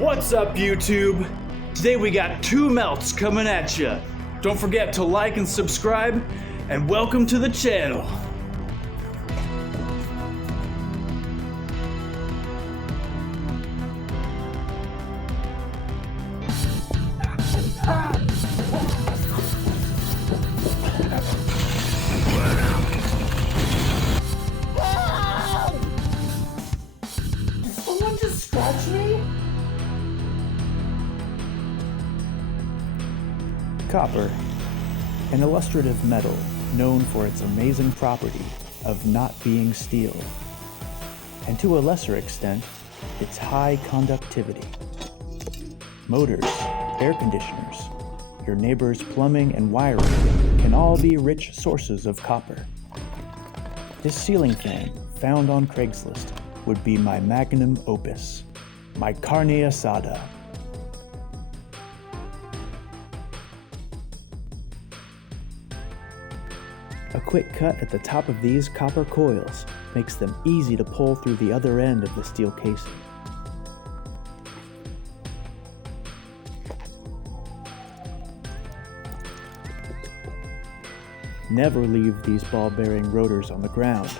What's up, YouTube? Today we got two melts coming at you. Don't forget to like and subscribe, and welcome to the channel. Did someone just scratch me? Copper, an illustrative metal known for its amazing property of not being steel, and to a lesser extent, its high conductivity. Motors, air conditioners, your neighbor's plumbing and wiring can all be rich sources of copper. This ceiling fan, found on Craigslist, would be my magnum opus, my carne asada. A quick cut at the top of these copper coils makes them easy to pull through the other end of the steel casing. Never leave these ball-bearing rotors on the ground.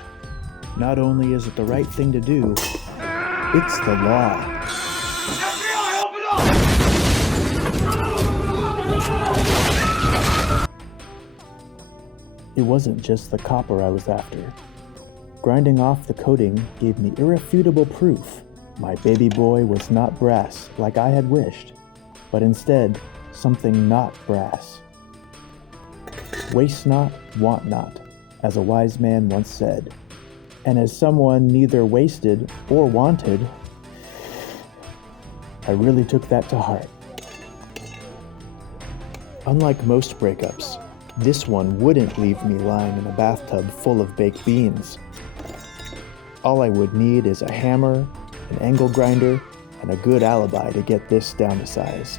Not only is it the right thing to do, it's the law. FBI, open up! It wasn't just the copper I was after. Grinding off the coating gave me irrefutable proof my baby boy was not brass like I had wished, but instead something not brass. Waste not, want not, as a wise man once said. And as someone neither wasted or wanted, I really took that to heart. Unlike most breakups, this one wouldn't leave me lying in a bathtub full of baked beans. All I would need is a hammer, an angle grinder, and a good alibi to get this down to size.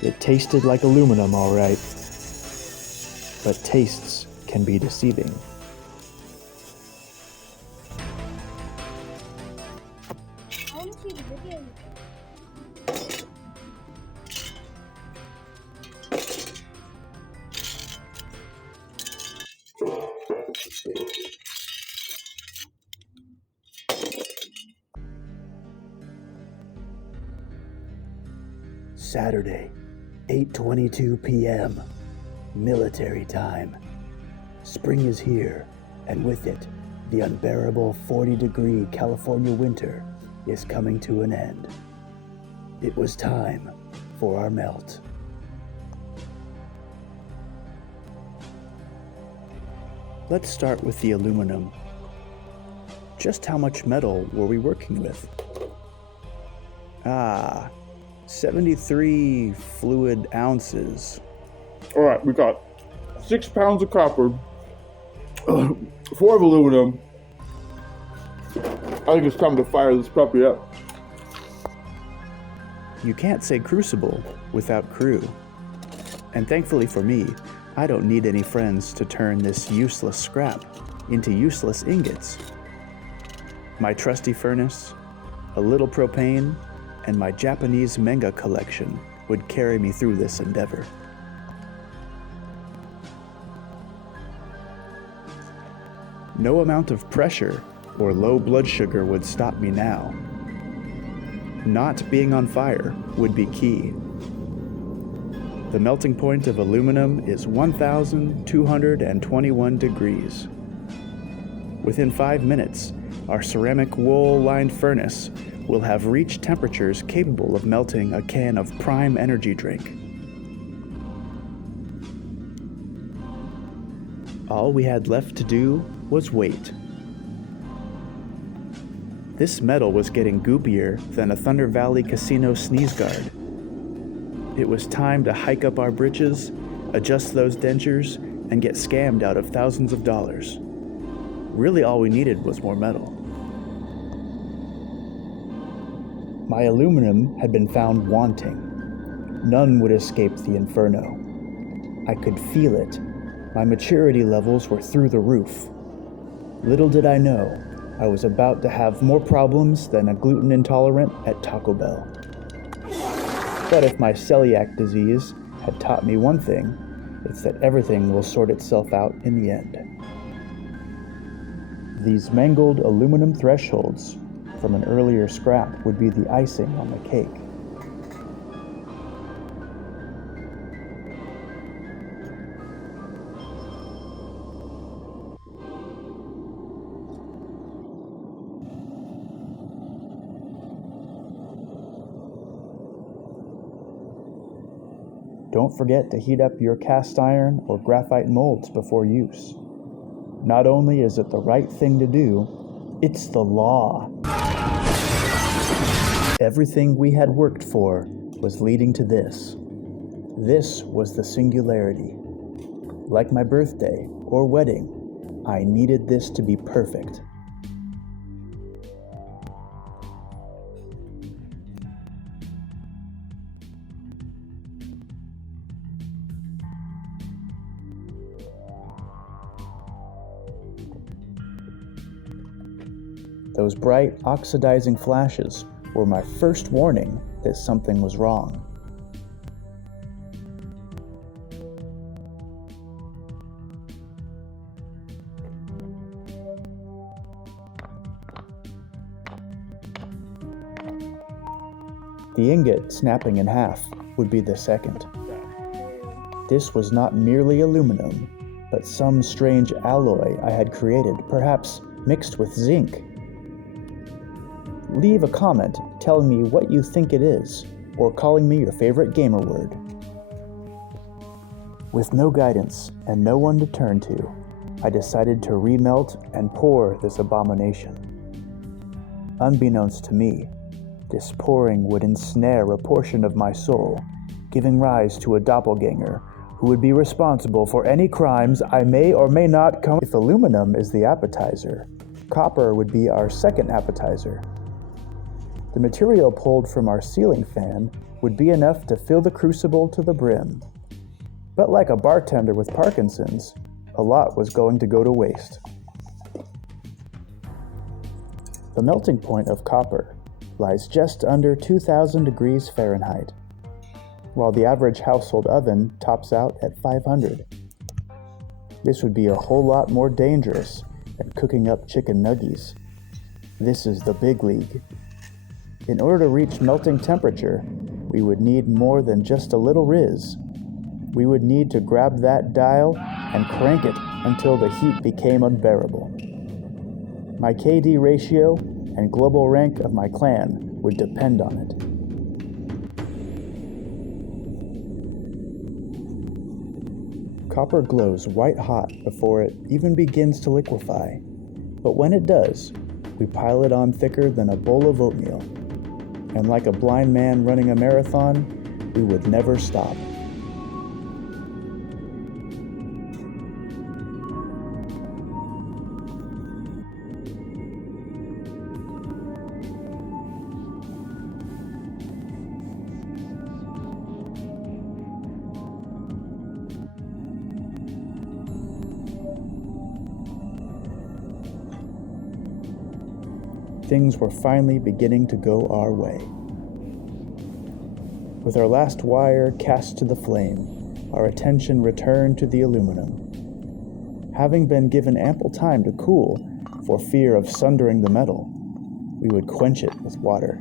It tasted like aluminum, all right. But tastes can be deceiving. Saturday, 8:22 p.m. Military time. Spring is here, and with it, the unbearable 40-degree California winter is coming to an end. It was time for our melt. Let's start with the aluminum. Just how much metal were we working with? 73 fluid ounces. All right, we got 6 pounds of copper, 4 of aluminum. I think it's time to fire this puppy up. You can't say crucible without crew. And thankfully for me, I don't need any friends to turn this useless scrap into useless ingots. My trusty furnace, a little propane, and my Japanese manga collection would carry me through this endeavor. No amount of pressure or low blood sugar would stop me now. Not being on fire would be key. The melting point of aluminum is 1,221 degrees. Within 5 minutes, our ceramic wool-lined furnace will have reached temperatures capable of melting a can of prime energy drink. All we had left to do was wait. This metal was getting goopier than a Thunder Valley casino sneeze guard. It was time to hike up our britches, adjust those dentures, and get scammed out of thousands of dollars. Really all we needed was more metal. My aluminum had been found wanting. None would escape the inferno. I could feel it. My maturity levels were through the roof. Little did I know, I was about to have more problems than a gluten intolerant at Taco Bell. But if my celiac disease had taught me one thing, it's that everything will sort itself out in the end. These mangled aluminum thresholds from an earlier scrap would be the icing on the cake. Don't forget to heat up your cast iron or graphite molds before use. Not only is it the right thing to do, it's the law. Everything we had worked for was leading to this. This was the singularity. Like my birthday or wedding, I needed this to be perfect. Those bright, oxidizing flashes were my first warning that something was wrong. The ingot snapping in half would be the second. This was not merely aluminum, but some strange alloy I had created, perhaps mixed with zinc. Leave a comment telling me what you think it is, or calling me your favorite gamer word. With no guidance and no one to turn to, I decided to remelt and pour this abomination. Unbeknownst to me, this pouring would ensnare a portion of my soul, giving rise to a doppelganger who would be responsible for any crimes I may or may not commit. If aluminum is the appetizer, copper would be our second appetizer. The material pulled from our ceiling fan would be enough to fill the crucible to the brim. But like a bartender with Parkinson's, a lot was going to go to waste. The melting point of copper lies just under 2,000 degrees Fahrenheit, while the average household oven tops out at 500. This would be a whole lot more dangerous than cooking up chicken nuggies. This is the big league. In order to reach melting temperature, we would need more than just a little riz. We would need to grab that dial and crank it until the heat became unbearable. My KD ratio and global rank of my clan would depend on it. Copper glows white hot before it even begins to liquefy, but when it does, we pile it on thicker than a bowl of oatmeal. And like a blind man running a marathon, we would never stop. Things were finally beginning to go our way. With our last wire cast to the flame, our attention returned to the aluminum. Having been given ample time to cool for fear of sundering the metal, we would quench it with water.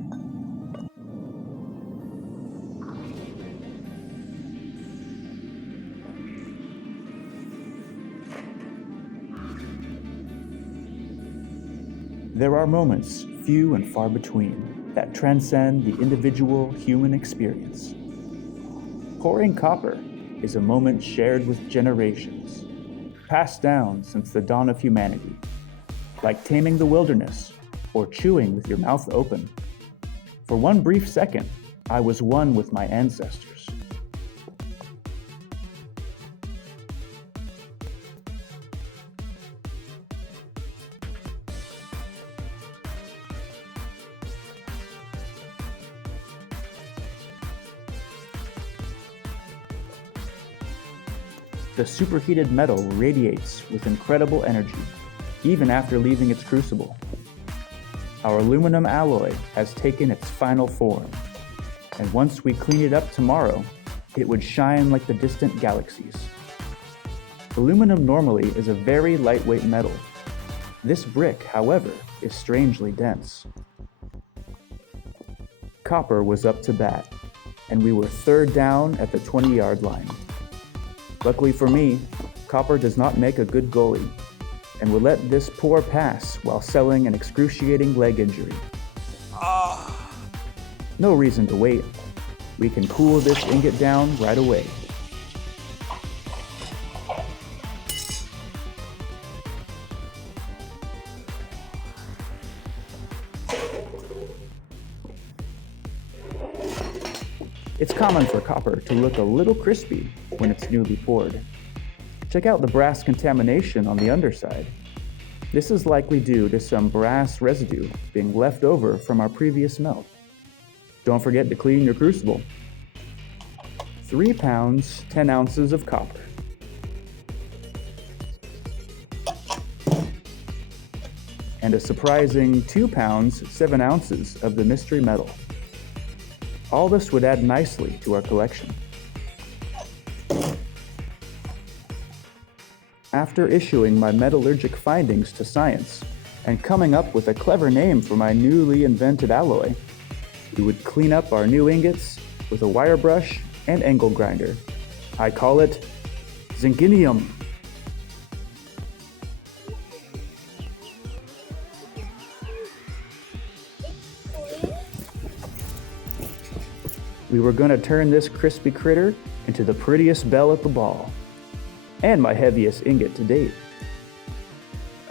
There are moments, few and far between, that transcend the individual human experience. Pouring copper is a moment shared with generations, passed down since the dawn of humanity, like taming the wilderness or chewing with your mouth open. For one brief second, I was one with my ancestors. The superheated metal radiates with incredible energy, even after leaving its crucible. Our aluminum alloy has taken its final form. and once we clean it up tomorrow, it would shine like the distant galaxies. Aluminum normally is a very lightweight metal. This brick, however, is strangely dense. Copper was up to bat, and we were third down at the 20-yard line. Luckily for me, Copper does not make a good goalie, and would let this poor pass while selling an excruciating leg injury. No reason to wait. We can cool this ingot down right away. It's common for copper to look a little crispy when it's newly poured. Check out the brass contamination on the underside. This is likely due to some brass residue being left over from our previous melt. Don't forget to clean your crucible. 3 pounds, 10 ounces of copper. And a surprising 2 pounds, 7 ounces of the mystery metal. All this would add nicely to our collection. After issuing my metallurgic findings to science and coming up with a clever name for my newly invented alloy, we would clean up our new ingots with a wire brush and angle grinder. I call it zincinium. We were gonna turn this crispy critter into the prettiest belle at the ball, and my heaviest ingot to date.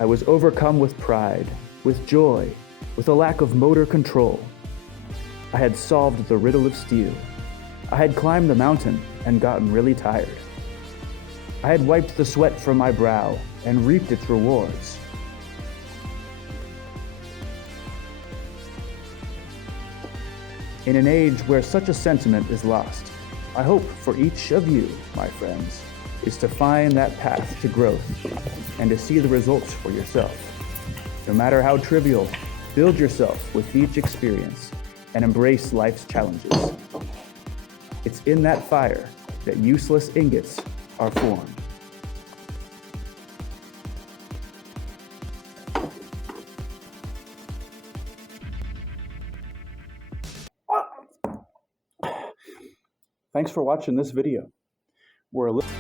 I was overcome with pride, with joy, with a lack of motor control. I had solved the riddle of steel. I had climbed the mountain and gotten really tired. I had wiped the sweat from my brow and reaped its rewards. In an age where such a sentiment is lost, I hope for each of you, my friends, is to find that path to growth and to see the results for yourself. No matter how trivial, build yourself with each experience and embrace life's challenges. It's in that fire that useless ingots are formed. Thanks for watching this video. We're a little